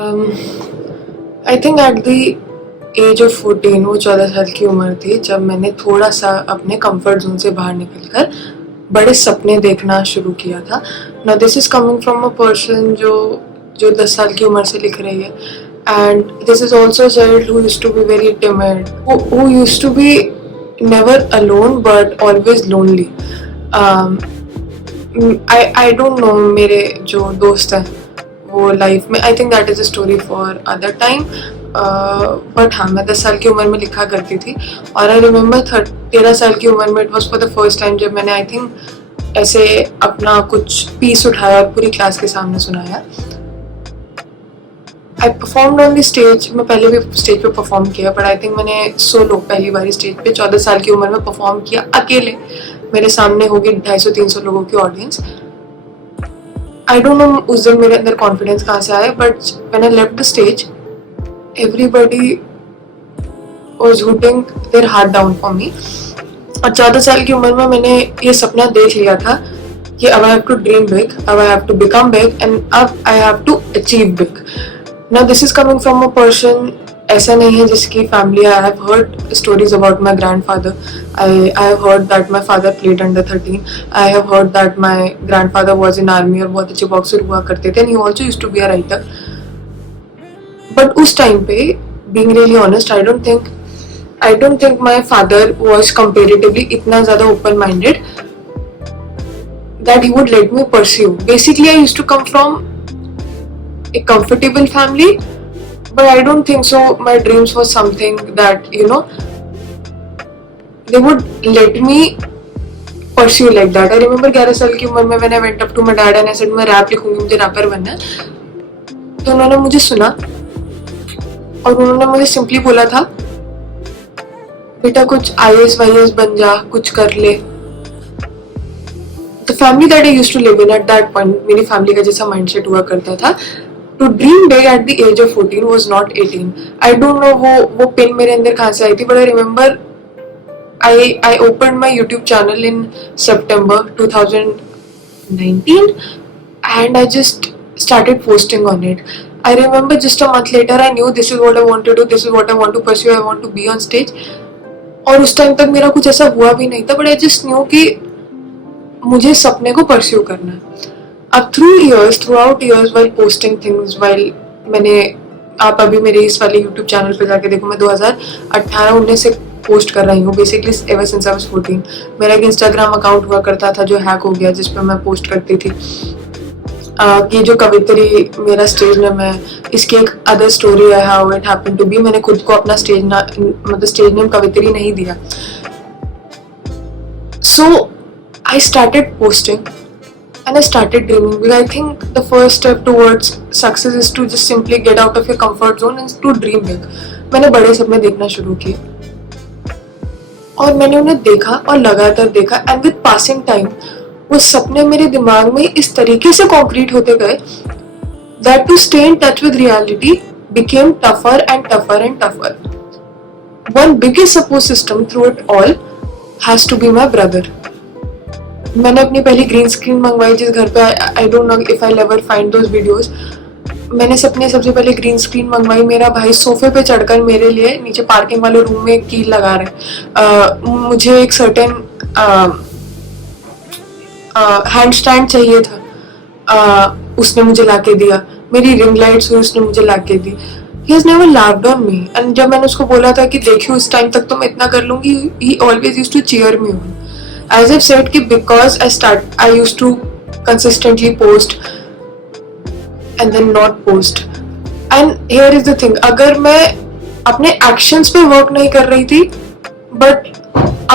I think at the age of 14, वो 14 साल की उम्र थी जब मैंने थोड़ा सा अपने कंफर्ट जोन से बाहर निकलकर बड़े सपने देखना शुरू किया था. ना this is coming from a person जो जो 10 साल की उम्र से लिख रही है. And this is also child who used to be very timid, who used to be never alone but always lonely. I don't know, मेरे जो दोस्त हैं वो लाइफ में, I think that is a story for other time. But हाँ, मैं 10 साल की उम्र में लिखा करती थी. और आई रिमेंबर 13 साल की उम्र में it was for the first time जब मैंने आई थिंक ऐसे अपना कुछ पीस उठाया और पूरी क्लास के सामने सुनाया. आई परफॉर्म्ड ऑन द स्टेज. मैं पहले भी स्टेज पे परफॉर्म किया, बट आई थिंक मैंने सोलो पहली बार स्टेज पे 14 साल की उम्र में परफॉर्म किया अकेले. मेरे सामने होगी 250-300 लोगों की ऑडियंस. आई डोंट नो उस दिन मेरे अंदर कॉन्फिडेंस कहाँ से आया, but when I left the stage everybody was hooting their heart down for me. और 14 साल की उम्र में मैंने ये सपना देख लिया था कि अब I have to dream big, अब I have to become big and अब I have to achieve big. Now this is coming from a person, ऐसा नहीं है जिसकी family. I have heard stories about my grandfather. I have heard that my father played under 13. I have heard that my grandfather was in army और बहुत अच्छे boxer हुआ करते थे. And he also used to be a writer. But उस time पे, being really honest, I don't think my father was comparatively इतना ज़्यादा open-minded that he would let me pursue. Basically, I used to come from a comfortable family, but I don't think so my dreams was something that, you know, they would let me pursue like that. I remember 11 साल की उम्र में when I went up to my dad and I said मैं rap लिखूंगी, मुझे wrapper बनना है. तो उन्होंने मुझे सुना और उन्होंने मुझे सिंपली बोला था, बेटा कुछ IAS वाईएएस बन जा, कुछ कर ले. The family that I used to live in at that point, मेरी फैमिली का जैसा माइंडसेट हुआ करता था, to dream big at the age of 14 was not 18. I don't know वो पिन मेरे अंदर कहाँ से आई थी, but I remember I opened my YouTube channel in September 2019 and I just started posting on it. I remember just a month later I knew this is what I want to do, this is what I want to pursue, I want to be on stage. और उस time तक मेरा कुछ ऐसा हुआ भी नहीं था, but I just knew कि मुझे सपने को परस्यू करना है. अब throughout years while posting things, while मैंने, आप अभी मेरे इस वाले YouTube चैनल पे जाके देखो, मैं 2018-19 से पोस्ट कर रही हूँ basically ever since I was 14. मेरा एक इंस्टाग्राम अकाउंट हुआ करता था जो हैक हो गया, जिस पे मैं पोस्ट करती थी कि जो कवित्री मेरा स्टेज नेम है, इसकी एक अदर स्टोरी है how it happened to be. मैंने खुद को अपना स्टेज नेम कवित्री नहीं दिया. So I started posting and I started dreaming, because I think the first step towards success is to just simply get out of your comfort zone and to dream big. मैंने बड़े सपने देखना शुरू किए और मैंने उन्हें देखा और लगातार देखा, and with passing time वो सपने मेरे दिमाग में इस तरीके से concrete होते गए that to stay in touch with reality became tougher and tougher and tougher. One biggest support system through it all has to be my brother. मैंने अपनी पहली ग्रीन स्क्रीन मंगवाई जिस घर पे, I don't know if I ever find those videos. मैंने सबसे पहले ग्रीन स्क्रीन मंगवाई. मेरा भाई सोफे पे चढ़कर मेरे लिए नीचे पार्किंग वाले रूम में कील लगा रहे. मुझे एक सर्टेन हैंड स्टैंड चाहिए था, उसने मुझे लाके दिया. मेरी रिंग लाइट्स हुई, उसने मुझे लाके दी. He has never laughed on me. And जब मैंने उसको बोला था कि देखियो इस टाइम तक तो मैं इतना कर लूंगी, he always used to cheer me on. As I've said कि because I used to consistently post and then not post. And here is the thing, अगर मैं अपने actions पे work नहीं कर रही थी, but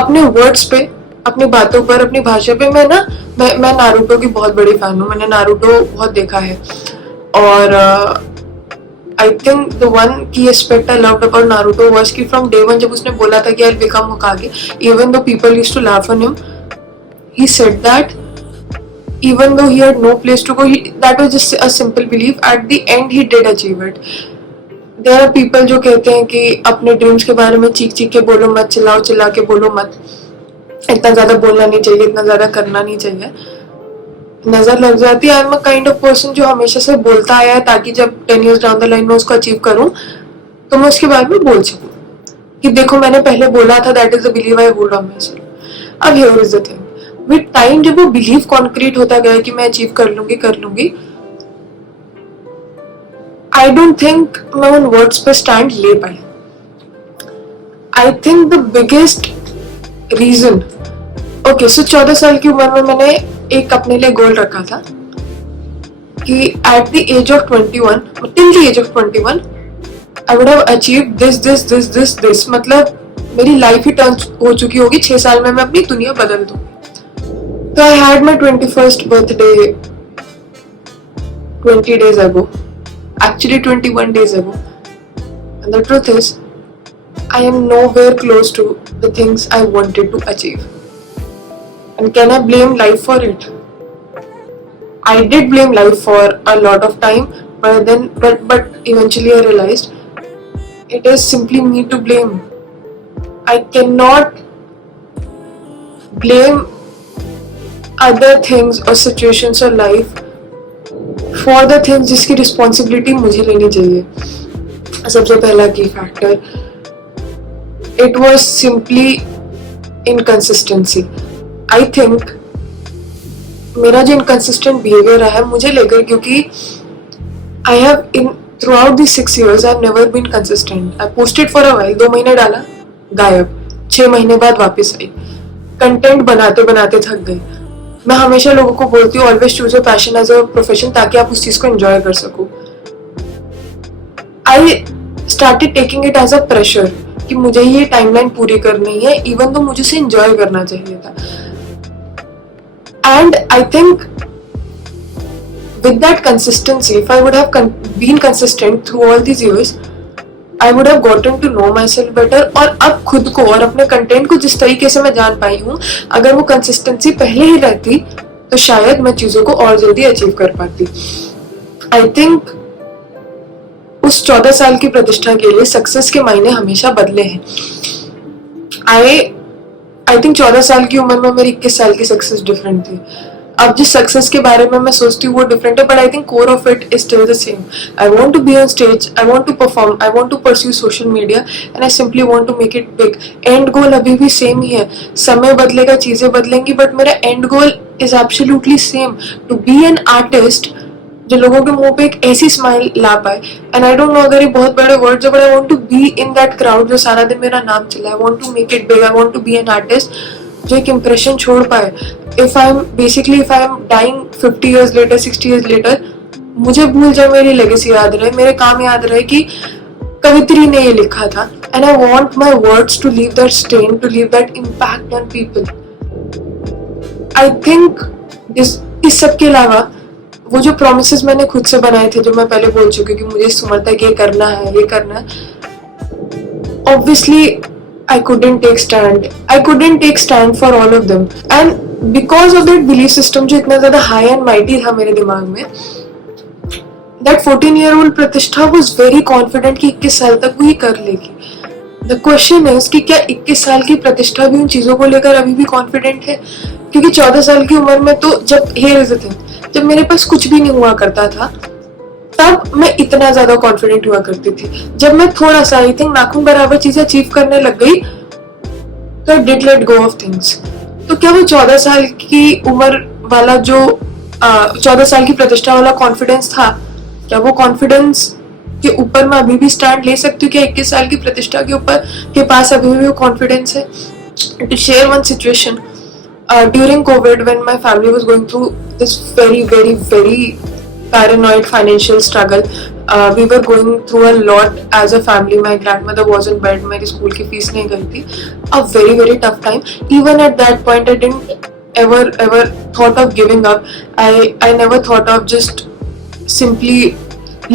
अपने words पे, अपनी बातों पर, अपनी भाषा पे, मैं नारुतो की बहुत बड़ी fan हूँ. मैंने नारुतो बहुत देखा है और I think the one key aspect I loved about Naruto was कि from day one जब उसने बोला था कि I'll become Hokage, even though people used to laugh on him, he said that even though he had no place to go, that was just a simple belief. At the end he did achieve it. There are people जो कहते हैं कि अपने dreams के बारे में चीख के बोलो मत, चिल्ला के बोलो मत, इतना ज़्यादा बोलना नहीं चाहिए, इतना ज़्यादा करना नहीं चाहिए. नजर लग जाती है। I am a kind of person जो हमेशा से बोलता आया है ताकि जब 10 years डाउन द लाइन में उसको अचीव करूं तो मैं उसके बारे में बोल सकूं कि देखो मैंने पहले बोला था, that is the believe I hold on myself. अब here is the thing, with time जब वो बिलीव कॉन्क्रीट होता गया कि मैं अचीव कर लूंगी, आई डोंट थिंक मैं उन वर्ड्स पे स्टैंड ले पाई। I think the biggest reason, okay so 14 साल की उम्र में मैंने एक अपने लिए गोल रखा था कि at the age of 21, till the age of 21 I would have achieved this, मतलब मेरी लाइफ ही टर्न हो चुकी होगी, 6 साल में मैं अपनी दुनिया बदल दूंगी। तो I had my 21st birthday 20 days ago, actually 21 days ago, and the truth is I am nowhere close to the things I wanted to achieve. And can I blame life for it? I did blame life for a lot of time, but eventually I realized it is simply me to blame. I cannot blame other things or situations or life for the things जिसकी responsibility मुझे लेनी चाहिए। सबसे पहला की factor, it was simply inconsistency. I think मेरा जो inconsistent behaviour रहा है मुझे लेकर, क्योंकि I have in throughout these 6 years I've never been consistent. I posted for a while, 2 महीने डाला गायब, 6 महीने बाद वापस आई, कंटेंट बनाते बनाते थक गई। मैं हमेशा लोगों को बोलती हूँ always choose a passion as a profession, ताकि आप उस चीज को एंजॉय कर सको। I started taking it as a pressure कि मुझे ये टाइमलाइन पूरी करनी है, इवन तो मुझे उसे एंजॉय करना चाहिए था। And I think with that consistency, if I would have been consistent through all these years, I would have gotten to know myself better। और अब खुद को और अपने कंटेंट को जिस तरीके से मैं जान पाई हूँ, अगर वो कंसिस्टेंसी पहले ही रहती तो शायद मैं चीजों को और जल्दी अचीव कर पाती। आई थिंक उस 14 साल की प्रतिष्ठा के लिए सक्सेस के मायने हमेशा बदले हैं। आई थिंक 14 साल की उम्र में मेरी 21 साल की सक्सेस डिफरेंट थी। अब जिस सक्सेस के बारे में मैं सोचती हूँ वो डिफरेंट है, but I think core of it is still the same. I want to be on stage, I want to perform, I want to pursue social media, and I simply want to make it big. And goal अभी भी same ही है। समय बदलेगा, चीजें बदलेंगी, but मेरा end goal is absolutely same, to be an artist जो लोगों के मुंह पे एक ऐसी स्माइल ला पाए। एंड आई डोंट नो अगर ये बहुत बड़े वर्ड्स है, but I want to be in that crowd जो सारा दिन मेरा नाम चला। I want to make it big, I want to be an artist जो एक इम्प्रेशन छोड़ पाए। If I am dying 50 years later, 60 years later, मुझे भूल जाए, मेरी लेगेसी याद रहे, मेरे काम याद रहे कि कवित्री ने ये लिखा था। And I want my words to leave that stain, to leave that impact on people. I think इस सब के अलावा वो जो प्रोमिसेस मैंने खुद से बनाए थे, जो मैं पहले बोल चुकी हूँ कि मुझे इस उम्र तक ये करना है, obviously I couldn't take stand for all of them, and because of that belief system जो इतना ज्यादा high and mighty था मेरे दिमाग में, that 14-year-old प्रतिष्ठा was very confident कि 21 साल तक वो ही कर लेगी। The question is कि क्या 21 साल की प्रतिष्ठा भी उन चीजों को लेकर अभी भी कॉन्फिडेंट है? क्योंकि 14 साल की उम्र में तो जब मेरे पास कुछ भी नहीं हुआ करता था, तब मैं इतना ज्यादा कॉन्फिडेंट हुआ करती थी। जब मैं थोड़ा सा आई थिंक नाखून बराबर चीजें अचीव करने लग गई तो I did let go of things. तो क्या वो 14 साल की उम्र वाला जो 14 साल की प्रतिष्ठा वाला कॉन्फिडेंस था, क्या वो कॉन्फिडेंस के ऊपर मैं अभी भी स्टैंड ले सकती हूँ? क्या 21 साल की प्रतिष्ठा के पास अभी भी वो कॉन्फिडेंस है? To share one situation, during COVID, when my family was going through this very paranoid financial struggle, we were going through a lot as a family. My grandmother was in bed, मेरी school की fees नहीं गई थी, a very tough time. Even at that point I didn't ever thought of giving up. I never thought of just simply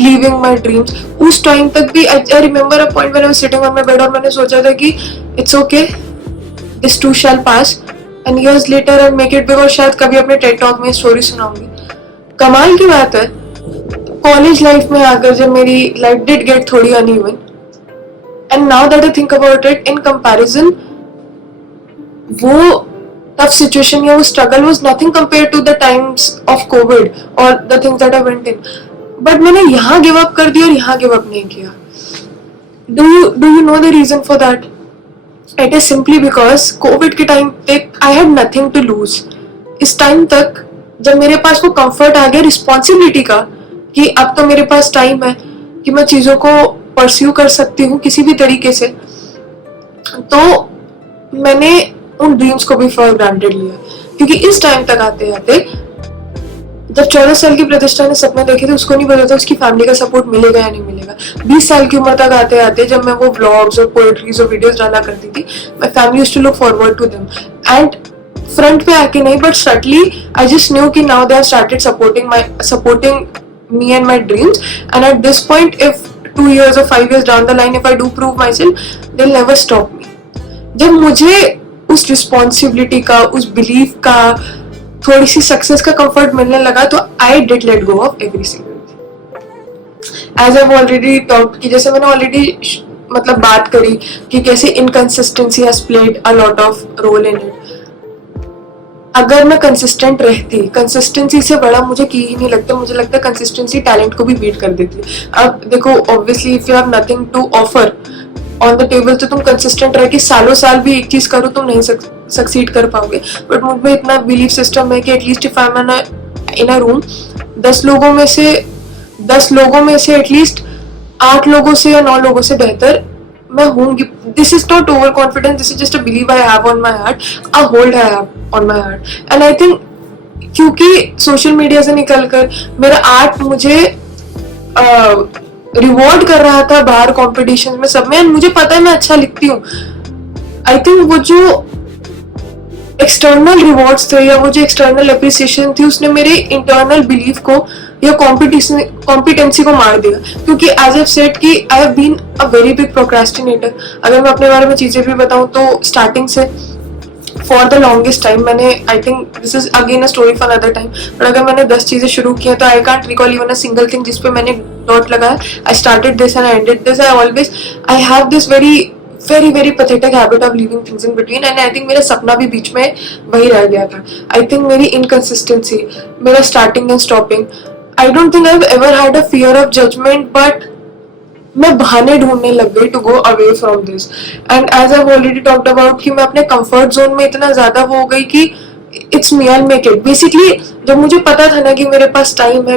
leaving my dreams. उस time तक भी I remember a point when I was sitting on my bed और मैंने सोचा था कि it's okay, this too shall pass, and years later I'll make it big। और शायद कभी अपने TED Talk में स्टोरी सुनाऊंगी। कमाल की बात है, कॉलेज लाइफ में आकर जब मेरी लाइफ डिड गेट थोड़ी uneven, and now that I think about it, in comparison वो tough situation या वो struggle was nothing compared to the times of COVID or the things that I went in. But मैंने यहाँ give up कर दिया और यहाँ give up नहीं किया. Do you know the reason for that? It is simply because COVID के time पे I had nothing to lose. इस टाइम तक जब मेरे पास वो comfort आ गया रिस्पॉन्सिबिलिटी का कि अब तो मेरे पास टाइम है कि मैं चीज़ों को परस्यू कर सकती हूँ किसी भी तरीके से, तो मैंने उन ड्रीम्स को भी फॉर ग्रांटेड लिया. क्योंकि इस टाइम तक आते आते जब 14 साल की प्रतिष्ठा ने सपने देखे थे उसको नहीं पता था उसकी फैमिली का सपोर्ट मिलेगा या नहीं मिलेगा. 20 साल की उम्र तक आते आते जब मैं वो व्लॉग्स और पोएट्रीज और वीडियोस डाला करती थी, my family used to look forward to them. And front पे आके नहीं but subtly I just knew कि now they have started supporting me and my dreams, and at this point if 2 years or 5 years down the line if I do prove myself, they'll never stop me. जब मुझे उस responsibility का, उस belief का, थोड़ी सी success का comfort मिलने लगा तो I did let go of every single thing. As I already talked कि जैसे मैंने ऑलरेडी मतलब बात करी कि कैसे inconsistency has played a lot of role in it. अगर मैं कंसिस्टेंट रहती, कंसिस्टेंसी से बड़ा मुझे की ही नहीं लगता. मुझे लगता है कंसिस्टेंसी टैलेंट को भी बीट कर देती. अब देखो obviously if you have nothing to offer on the table तो तुम कंसिस्टेंट रह के सालों साल भी एक चीज करो तुम नहीं सक्सीड कर पाओगे. बट मुझ में इतना बिलीफ सिस्टम है कि at least if I M in a room 10 लोगों में से एटलीस्ट 8 लोगों से या 9 लोगों से बेहतर मैं हूँगी. This is not overconfidence, this is just a believe I have on my heart, a hold I have on my heart. And I think क्योंकि सोशल मीडिया से निकलकर मेरा आर्ट मुझे रिवॉर्ड कर रहा था बाहर कॉम्पिटिशन में सब में, मुझे पता है मैं अच्छा लिखती हूँ. आई थिंक वो जो एक्सटर्नल रिवॉर्ड्स थे या वो जो एक्सटर्नल अप्रिसिएशन थी उसने मेरे इंटरनल बिलीफ को या कॉम्पिटेंसी को मार दिया. क्योंकि एज आई सेड कि I have been a very big procrastinator. अगर मैं अपने बारे में चीजें भी बताऊं तो स्टार्टिंग से फॉर द लॉन्गेस्ट टाइम मैंने, I think this is again a story for another time, but अगर मैंने 10 चीजें शुरू की हैं तो I can't recall even a single thing जिसपे मैंने डॉट लगाया. I started this and I ended this. I have this very pathetic habit of leaving things in between, and I think मेरा सपना भी बीच में वही रह गया था. I think मेरी inconsistency, मेरा starting and stopping, I don't think I've ever had a fear of judgment, but मैं बहाने ढूंढने लग गई to go away from this. And as I've already talked about कि मैं अपने comfort zone में इतना ज़्यादा हो गई कि it's me, I'll make it. Basically जब मुझे पता था ना कि मेरे पास टाइम है,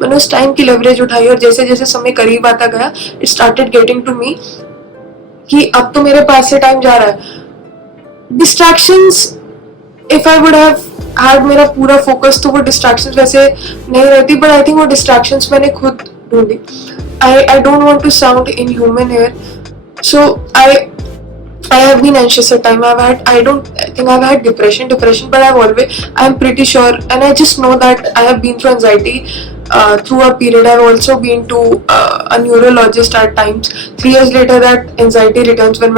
मैंने उस टाइम की लेवरेज उठाई और जैसे जैसे समय करीब आता गया it started getting to me कि अब तो मेरे पास से टाइम जा रहा है. Distractions, if I would have had मेरा पूरा फोकस तो वो distractions वैसे नहीं रहती, but I think वो distractions मैंने खुद ढूंढी. I don't want to sound inhuman here, so I have been anxious at time. I don't think I've had depression, but I'm pretty sure, and I just know that I have been through anxiety through a period. I've also been to a neurologist at times. 3 years later, that anxiety returned when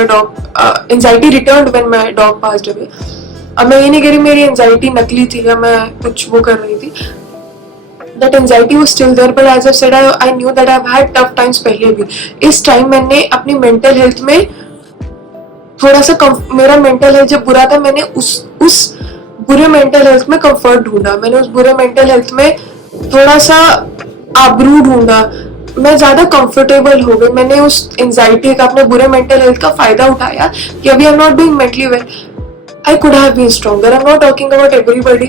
my dog passed away. अब मैं ये नहीं कह रही मेरी anxiety नकली थी या मैं कुछ वो कर रही थी. That anxiety was still there, but as I said, I knew that I've had tough times पहले भी. इस टाइम मैंने अपनी mental health में थोड़ा सा मेरा मेंटल हेल्थ जब बुरा था मैंने उस बुरे मेंटल हेल्थ में कंफर्ट ढूंढा. मैंने उस बुरे मेंटल हेल्थ में थोड़ा सा आबरू ढूंढा. मैं ज्यादा कंफर्टेबल हो गई. मैंने उस एंजाइटी का, अपने बुरे मेंटल हेल्थ का फायदा उठाया कि अभी I am not doing mentally well. I could have been stronger. I am not talking about everybody,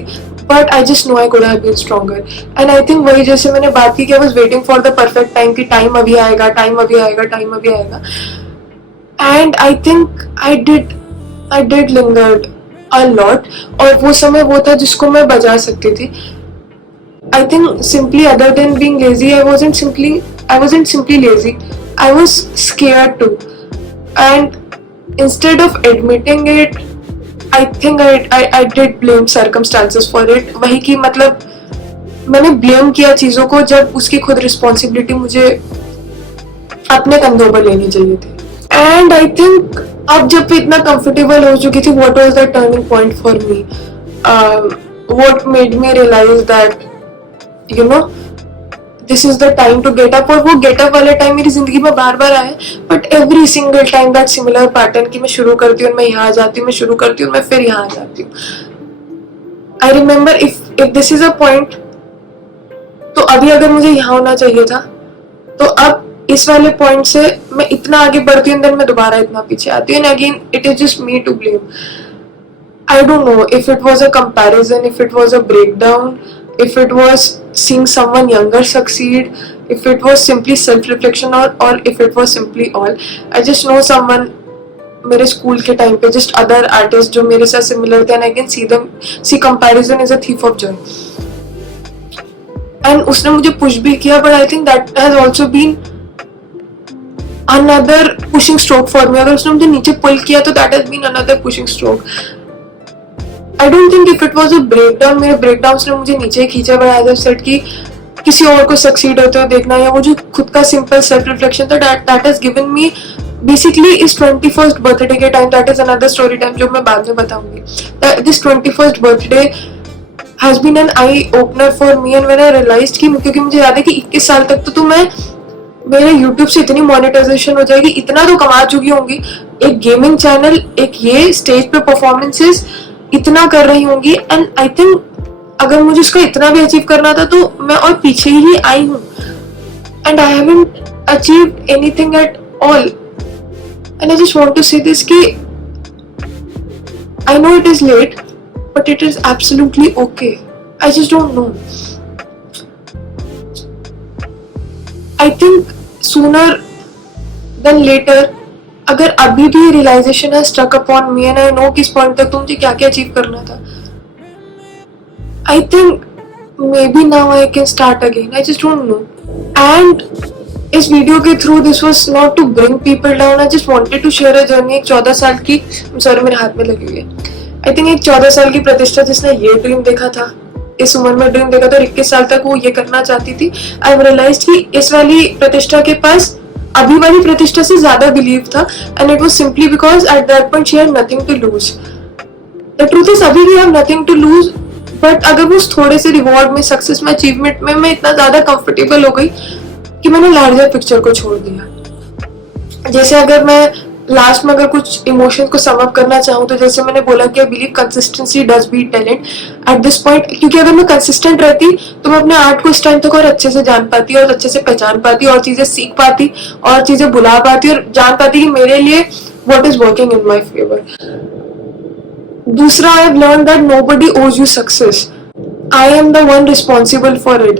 but I just know I could have been stronger. And I think वही जैसे मैंने बात की कि I was waiting for the perfect time कि time अभी आएगा. And I think I did lingered a lot. और वो समय वो था जिसको मैं बजा सकती थी. I think simply other than being lazy, I wasn't simply lazy. I was scared too. And instead of admitting it, I think I did blame circumstances for it. वही कि मतलब मैंने blame किया चीजों को जब उसकी खुद responsibility मुझे अपने कंधों पर लेनी चाहिए थी. And I think अब जब इतना comfortable हो चुकी थी, what was the turning point for me? What made me realize that, you know, this is the time to get up, और वो गेट अप वाला टाइम मेरी जिंदगी में बार बार आया, but every single time that similar pattern कि मैं शुरू करती हूँ, मैं यहाँ आ जाती हूँ, मैं शुरू करती हूँ, मैं फिर यहाँ आ जाती हूँ. I remember if this is a point, तो अभी अगर मुझे यहाँ होना चाहिए था, तो अब इस वाले पॉइंट से मैं इतना आगे बढ़ती हूँ, देन मैं दोबारा इतना पीछे आती हूँ, and again it is just me to blame. I don't know if it was a comparison, if it was a breakdown, if it was seeing someone younger succeed, if it was simply self-reflection, or if it was simply all. I just know someone मेरे school के time पे, just other artists जो मेरे साथ similar थे, and I can see them, see comparison is a thief of joy. And उसने मुझे push भी किया, but I think that has also been another pushing stroke for me. अगर उसने मुझे नीचे pull किया तो that has been another pushing stroke. I don't think if it was a breakdown, मेरे breakdowns ने मुझे नीचे खींचा, but as I said कि किसी और को succeed होते हुए देखना, या वो जो खुद का simple self reflection था, that has given me basically इस 21st birthday के time, that is another story time जो मैं बाद में बताऊंगी. This 21st birthday has been an eye opener for me, and when I realized कि, क्योंकि मुझे याद है कि 21 साल तक तो मैं मेरे YouTube से इतनी मोनेटाइजेशन हो जाएगी, इतना तो कमा चुकी होंगी, एक गेमिंग चैनल, एक ये स्टेज पे परफॉर्मेंसेस इतना कर रही होंगी, एंड आई थिंक अगर मुझे उसका इतना भी अचीव करना था तो मैं और पीछे ही आई हूँ, and I haven't achieved anything at all. And I just want to say this कि I know it is late, but it is absolutely okay. I just don't know. I think sooner than later, अगर अभी भी realisation है struck upon me, and I know किस point तक तो मुझे क्या क्या अचीव करना था, I think may be now I can start again. I just don't know. And इस वीडियो के through this was not to bring people down, I just wanted to share a journey. एक 14 साल की, sorry मेरे हाथ में लगी हुई है, आई थिंक एक 14 साल की प्रतिष्ठा जिसने ये ड्रीम देखा था, इस उम्र में ड्रीम देखा था, और 21 साल तक वो ये करना चाहती थी. आई रियलाइज्ड कि इस वाली प्रतिष्ठा के पास अभी वाली प्रतिष्ठा से ज्यादा बिलीव था, and it was simply because at that point she had nothing to lose. The truth is अभी भी have nothing to lose, but अगर वो थोड़े से रिवॉर्ड में, सक्सेस में, अचीवमेंट में मैं इतना ज्यादा कंफर्टेबल हो गई कि मैंने लार्जर पिक्चर को छोड़ दिया. जैसे अगर मैं लास्ट में अगर कुछ इमोशन को सम अप करना चाहूँ, तो जैसे मैंने बोला कि I believe consistency does beat talent at this point, क्योंकि अगर मैं कंसिस्टेंट रहती तो मैं अपने आर्ट को इस टाइम तक और अच्छे से जान पाती, और अच्छे से पहचान पाती, और चीजें सीख पाती, और चीजें बुला पाती, और जान पाती कि मेरे लिए what is working in my favour. दूसरा, I have learn that nobody owes you success. I am the one responsible for it.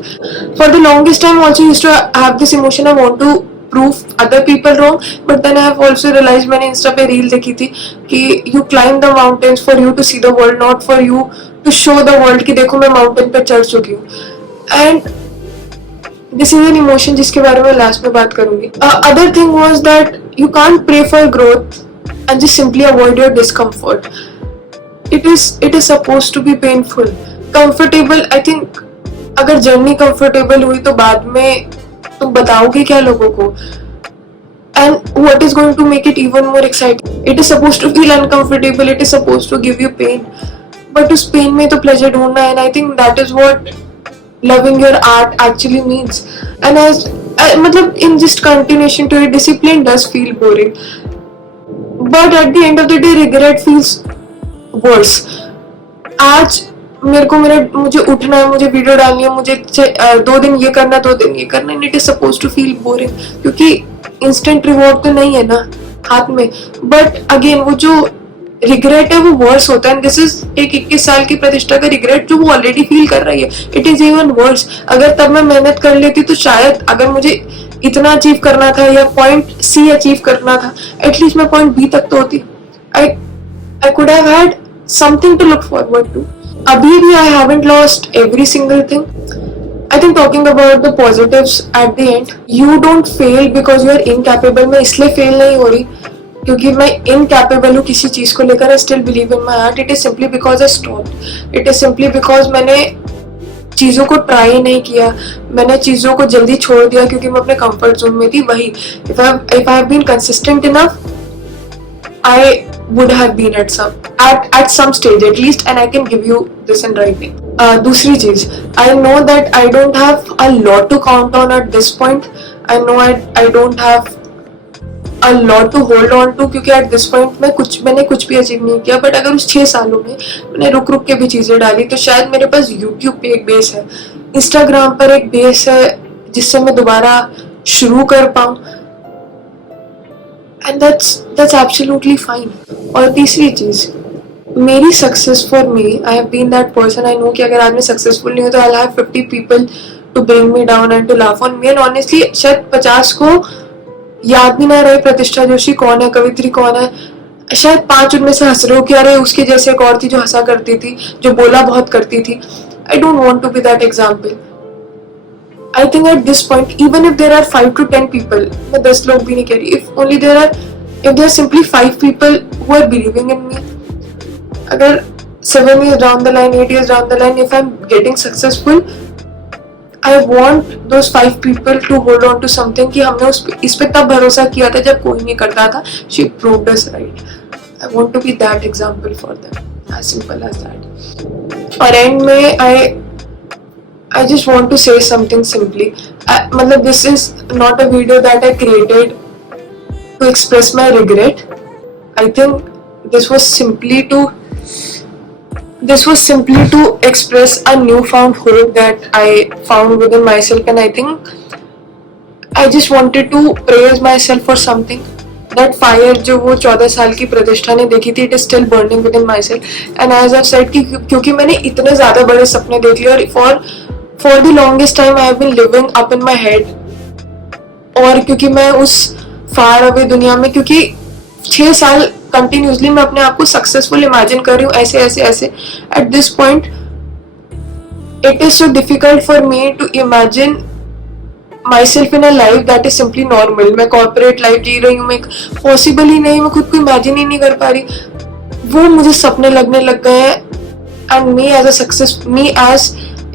For the longest time also used to have this emotion, I want to prove other people wrong, but then I have also realized, मैंने Insta पे reel देखी थी कि you climb the mountains for you to see the world, not for you to show the world कि देखो मैं mountain पे चढ़ चुकी हूँ. And this is an emotion जिसके बारे में लास्ट में बात करूंगी. Other thing was that you can't pray for growth and just simply avoid your discomfort. It is supposed to be painful. Comfortable, I think अगर जर्नी कंफर्टेबल हुई तो बाद में तुम बताओगे क्या लोगों को, and what is going to make it even more exciting? It is supposed to feel uncomfortable, it is supposed to give you pain, but उस pain में तो pleasure ढूंढना है, and I think that is what loving your art actually means. And as मतलब in just continuation to it, discipline does feel boring, but at the end of the day regret feels worse. आज मुझे उठना है, मुझे video डालनी है, मुझे 2 दिन ये करना, 2 दिन ये करना, and it is suppose to feel boring, क्योंकि इंस्टेंट रिवॉर्ड तो नहीं है ना हाथ में. बट अगेन वो जो रिग्रेट है वो वर्स होता है, एंड दिस इज एक 21 साल की प्रतिष्ठा का रिग्रेट जो वो ऑलरेडी फील कर रही है. It is even worse. अगर तब मैं मेहनत कर लेती तो शायद अगर मुझे इतना अचीव करना था या पॉइंट C अचीव करना था, एटलीस्ट मैं पॉइंट B तक तो होती. I could have had something to look forward to. अभी भी I haven't lost every single thing. I think talking about the positives at the end, you don't fail because you are incapable. मैं इसलिए fail नहीं हो रही क्योंकि मैं incapable हूँ किसी चीज को लेकर. I still believe in my art. It is simply because I stopped. It is simply because मैंने चीजों को ट्राई नहीं किया, मैंने चीजों को जल्दी छोड़ दिया क्योंकि मैं अपने कंफर्ट जोन में थी. वही if I have been consistent enough, I would have been at some stage at least, and I can give you this in writing. दूसरी चीज, I know that I don't have a lot to count on at this point. I know I don't have a lot to hold on to, क्योंकि at this point मैंने कुछ भी achieve नहीं किया. But अगर उस 6 सालों में मैंने रुक रुक के भी चीजें डाली, तो शायद मेरे पास YouTube पे एक बेस है, Instagram पर एक बेस है जिससे मैं दोबारा शुरू कर पाऊँ. And that's absolutely fine. और तीसरी चीज, मेरी success for me, I have been that person. I know कि अगर आज मैं सक्सेसफुल नहीं हूँ तो I have 50 people to bring me down and to laugh on me. And honestly शायद 50 को याद भी ना रहे प्रतिष्ठा जोशी कौन है, कवित्री कौन है. शायद 5 उनमें से हंस रहे हो कि अरे उसके जैसे एक और थी जो हंसा करती थी, जो बोला बहुत करती थी. I don't want to be that example. I think at this point, even if there are 5 to 10 people, मैं 10 लोग भी नहीं कह रही, if there are simply 5 people who are believing in me, अगर 7 years down the line, 8 years down the line, if I'm getting successful, I want those 5 people to hold on to something कि हमने इस पे तब भरोसा किया था जब कोई नहीं करता था. She proved us right. I want to be that example for them. As simple as that. और end में I just want to say something simply. मतलब this is not a video that I created to express my regret. I think this was simply to express a newfound hope that I found within myself, and I think I just wanted to praise myself for something. That fire जो वो 14 साल की प्रतिष्ठा ने देखी थी, it is still burning within myself. And as I've said कि क्योंकि मैंने इतने ज़्यादा बड़े सपने देख लिए, और for the longest time I have been living up in my head, और क्योंकि मैं उस far away दुनिया में, क्योंकि 6 साल कंटिन्यूसली मैं अपने आप को सक्सेसफुल इमेजिन कर रही हूँ ऐसे ऐसे ऐसे. At this point it is so difficult for me to imagine myself in a life that is simply normal. मैं corporate life जी रही हूँ, मैं पॉसिबल ही नहीं, मैं खुद को इमेजिन ही नहीं कर पा रही. वो मुझे सपने लगने लग गए हैं. एंड मी एज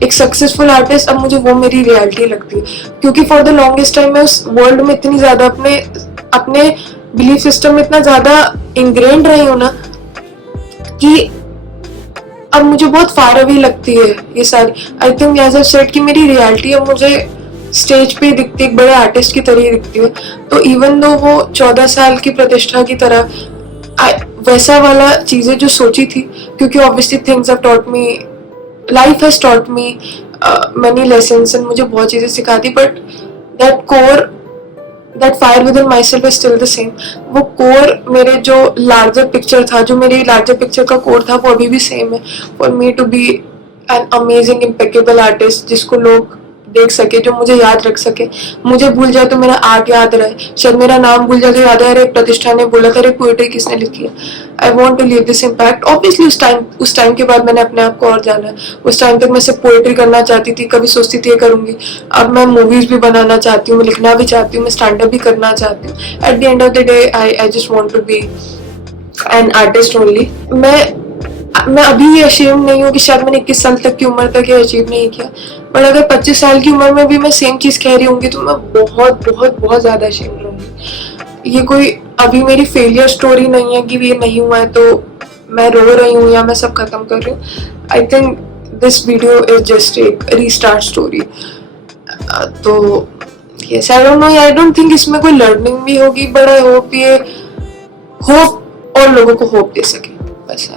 एक सक्सेसफुल आर्टिस्ट, अब मुझे वो मेरी रियलिटी लगती है. क्योंकि फॉर द लॉन्गेस्ट टाइम मैं उस वर्ल्ड में इतनी ज्यादा अपने बिलीफ सिस्टम में इतना ज्यादा इंग्रेन्ड रही हूँ ना, कि अब मुझे बहुत फार अवे लगती है ये सारी. I think as I said कि मेरी रियलिटी अब मुझे स्टेज पे दिखती है, एक बड़े आर्टिस्ट की तरह ही दिखती है. तो इवन दो वो 14 साल की प्रतिष्ठा की तरह वैसा वाला चीजें जो सोची थी, क्योंकि obviously things have taught me, life has taught me many lessons, and मुझे बहुत चीजें सिखा दी. But that fire within myself is still the same. वो कोर मेरे जो लार्जर पिक्चर था, जो मेरी लार्जर पिक्चर का कोर था, वो अभी भी सेम है. For me to be an amazing impeccable artist, जिसको लोग देख सके, जो मुझे याद रख सके. मुझे भूल जाए तो मेरा आर्ट याद रहे, शायद मेरा नाम भूल जाए तो याद है अरे प्रतिष्ठा ने बोला था, अरे पोएट्री किसने लिखी है. I want to leave this impact. Obviously उस टाइम के बाद मैंने अपने आप को और जाना है. उस टाइम तक मैं सिर्फ पोएट्री करना चाहती थी, कभी सोचती थी ये करूंगी. अब मैं मूवीज भी बनाना चाहती हूँ, मैं लिखना भी चाहती हूँ, मैं स्टैंड अप भी करना चाहती हूँ. At the end of the day I just want to be an artist only. मैं अभी ये अशेम नहीं हूँ कि शायद मैंने 21 साल तक की उम्र तक ये अचीव नहीं किया. बट अगर 25 साल की उम्र में भी मैं सेम चीज कह रही होंगी तो मैं बहुत बहुत बहुत ज्यादा अशेम रहूंगी. ये कोई अभी मेरी फेलियर स्टोरी नहीं है कि ये नहीं हुआ है तो मैं रो रही हूँ या मैं सब खत्म कर रही हूँ. I think this video is just एक रीस्टार्ट स्टोरी. तो यस, आई डोंट थिंक इसमें कोई लर्निंग भी होगी, बट आई होप ये होप और लोगों को होप दे सके. बस.